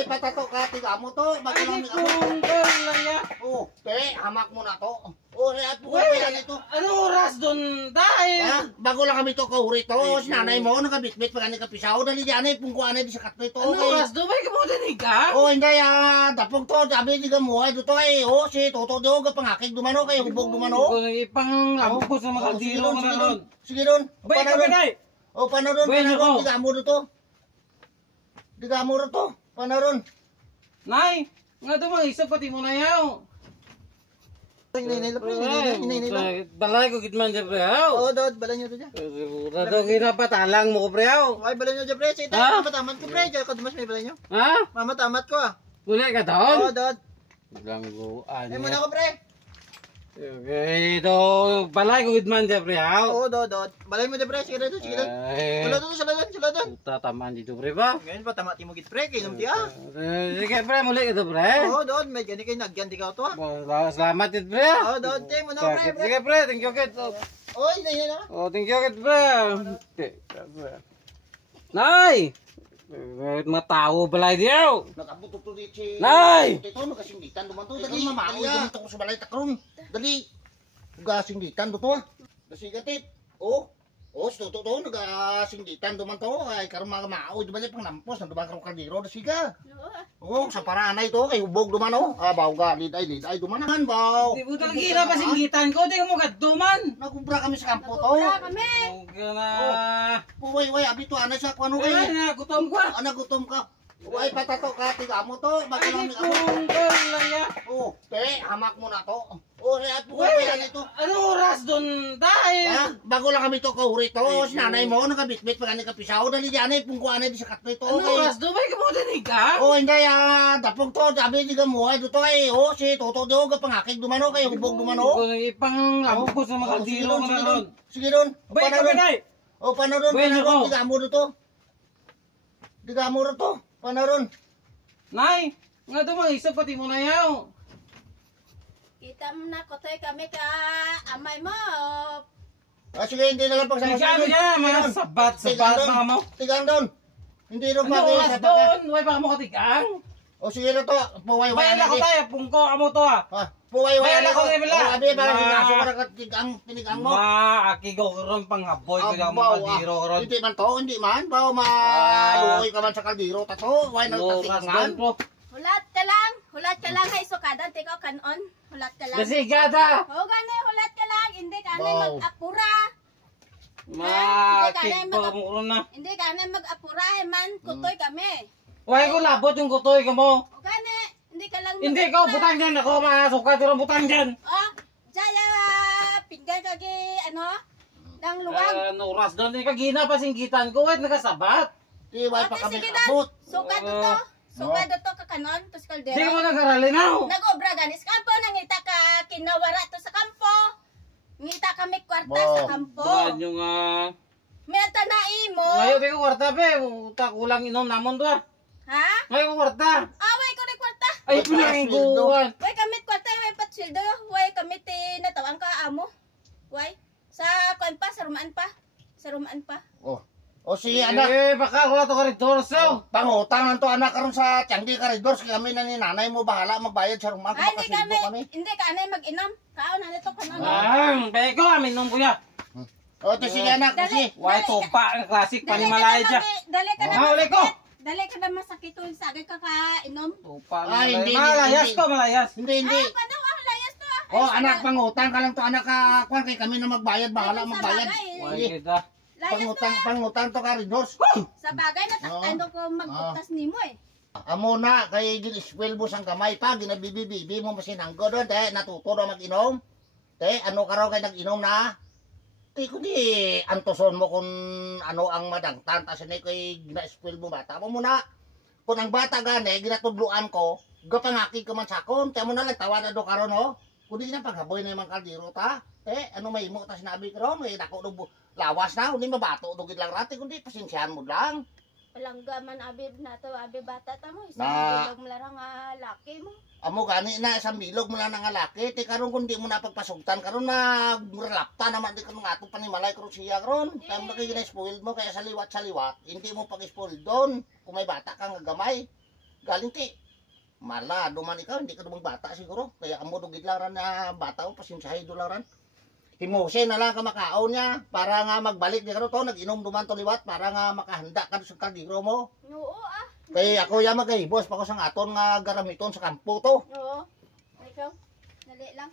Uy, patato ka, tiga mo to. Ay, Bago kung lang ya. Oh, te, hamak mo na to. Oh, at po yan ito. Ano oras doon dahil? Ha? Bago lang kami to kahuri to. Si nanay mo, nakabitbit pa gani kapisaw. Dali dyan eh, pungkuan eh, di sa katlo ito. Ano oras doon? May kamudanig ka? Oh, hindi dapog to. Sabi, di ka mo, ay dito eh. Oh, si Toto Dio, kapangakig dumano, kayo hubog dumano. Kung ipang lamok ko sa mga kaldiro ko na doon. Sige doon. Bay, kabinay! Oh, panaron, panaron. Di ka mo dito. Di ka mo dito. Panaron. Nay, nga doon mga isa pati mo na yaw. Balay ko kitman dyan pre yaw. Oo, Dod, balay nyo to dyan. Radong kinapatalang mo ko pre yaw. Ay, balay nyo dyan, pre. Sige tayo, mamatamat ko, pre. Diyan ka dumas may balay nyo. Ha? Mamatamat ko, ah. Uli ka doon? Oo, Dod. Langguan. Ay, muna ko, pre. Okay, ito, balay ko kitman dyan pre yaw. Oo, Dod. Balay mo dyan, pre. Sige doon, sige doon. Sila doon, sila doon, sila doon. Tatamaan dito pre ba? Ngayon pa, tamati mo git, pre. Kainom di, ah. Sige pre, muli ka to pre. Oo, Dod. May gani kayo nagyan, di ka to, ah. Salamat it pre. Oo, Dod. Te, muna ko, pre. Sige pre, thank you kit. Oy, na na. Oh, thank you kit pre. Nay! Matawo balay diyaw. Nakabutok to di si... Nay! Ito, nakasingitan duman to. Dali, mamao dito ko sa balay takron. Dali. Nagasingitan to, ah. Nasigatit. Oh. Oh, to nagasingitan duman to. Ay, karon mga mao, di ba pang nampos, nanduman karong kaldero, nasiga. Oh, sa paranay to, kay hubog duman, oh. Ah, baw ga, liday, duman. Baw. Di butang gira pa singgitan ko, di mo gadduman. Nagubra kami sa kampo to. Okay na. Uy, abito, anay sa kung ano kayo. Ay, nagutom ko. Nagutom ka. Uy, patato ka, tiga mo to. Bago Ay, namin kung lang ya. Oh, te, hamak mo na to. Oh, at po yan ito. Ano oras doon dahil? Ha? Bago lang kami to kahuri to. Si nanay mo, nakabitbit pa gani kapisaw. Dali dyan eh, pungkuan eh, di sa katlo ito. Ano oras doon? May kamudanig ka? Oh, hindi dapog to. Sabi, di ka mo, ay dito eh. Oh, si Toto Dio, kapangakig dumano, kayo hubog dumano. Kung ipang lamok ko sa mga kaldiro ko na doon. Sige doon. Bay, kabinay! Oh, panaron, di ka mo dito. Di ka mo dito. Panaron. Nay, nga doon mga isa pati mo na yaw. Kita mo na kotoy kami ka amay mo. Sige, hindi na lang pagsama. Tigaan niya, mga sabat mga mo. Tigang doon. Hindi rin Ano oras doon? Huwag pa mo katigang. O sige na to. Puway-way. Bayan ako tayo, pungko amo to ah. Puway-way. Bayan ako kayo bila. Abi, parang sinaso ka na tinigang mo. Aki ko karon panghaboy ko lang mga kaldiro karon. Hindi man to, hindi man. Baw, maluoy ka man sa kaldiro. Tato, why na tatigangan? Hulat ka lang hay sukadan tiko kanon. Hulat ka lang. Dasigada. O gani hulat ka lang, hindi ka na mag-apura. Aki ko karon na. Hindi ka na mag-apura man kutoy kami. Why ko labot yung kutoy ka mo? O gani, hindi ka lang Hindi ko butang diyan ako masukat pero butang diyan. Oh, jaya pinggan kagi ano? Nang luwag. Ano oras doon ni kagina pa singgitan ko wait nagasabat. Di, why pa Ate, kami sige na. abot. Sukad to. Sukad to ka kanon tos kaldero. Di mo nagarali na. Nag-obra ganis kampo nangita ka kinawara to sa kampo. Ngita kami kwarta sa kampo. Baan yung Meta na imo. ngayon di ko kwarta pe, utak kulang inom namon to ah. Ha? Ngayon ko kwarta. Away ko ni kwarta. Ay pinangguan. Way kamit kwarta, way patsildo. Way kamit natawang ka amo. Way. Sa kuan pa, sa rumaan pa. Sa rumaan pa. O sige, anak. Eh baka wala to koridor so. Pangutang lang to, anak, karon sa Tianggi Corridors. Kami na ni nanay mo, bahala magbayad sa rumah. Ay, hindi Makasilbo kami. Hindi ka na mag-inom. Kao na nito kanon. Beko amin nung kuya. O, to sige, anak, sige. Why topa ang classic panimalay dyan. Dali ka na Uli ko. Dali ka na masakit yung sagay ka ka-inom. Topa Ay, hindi, malayas hindi. ko malayas. Hindi. Paano ang layas to ah? O, anak, pangutang ka lang to, anak, kwan kay kami na magbayad, bahala magbayad. Why Sige, kita. Layas to pangutang to Corridors. sa bagay na ano ko magbukas nimo eh. Amo na, kay giniswelbo sang kamay pa, ginabibibibi mo masinanggo doon, te, natuto na mag-inom. Te, ano ka raw kay nag-inom na? Te, kundi, antoson mo kung ano ang madangtan, tas na kay ginaswelbo bata mo muna. Kung ang bata gani, ginatudluan ko, gapangakig ka man sakon, te mo na lang, tawa na do karon ho. Kundi na paghaboy na yung mga kaldiro ta. Te, ano may mo, tas sinabi ka ron, may dako lawas na, hindi mabato, dugid lang rati, kundi pasensyahan mo lang. Palangga man abi na to, abi bata ta mo, isang Na- bilog mo lang laki mo. Amo gani na isang bilog mo lang ng alaki, ti karon kung di mo napagpasugtan karon na relapta naman di karon ato panimalay karon siya karon. Kaya mo kay spoiled mo kaya sa liwat, hindi mo pag-spoiled doon. Kung may bata kang gamay. Galing ti. Malado man ikaw, hindi ka dumang bata siguro. Kaya amo dugid lang ran na bata o pasinsahay do lang ran. Himose na lang ka makaon niya para nga magbalik di ka to, nag-inom duman to liwat para nga makahanda ka sa kaldero mo. Oo ah. Kaya ako ya magahibos pa ko sang aton nga garamiton sa kampo to. Oo. Ikaw, dali lang.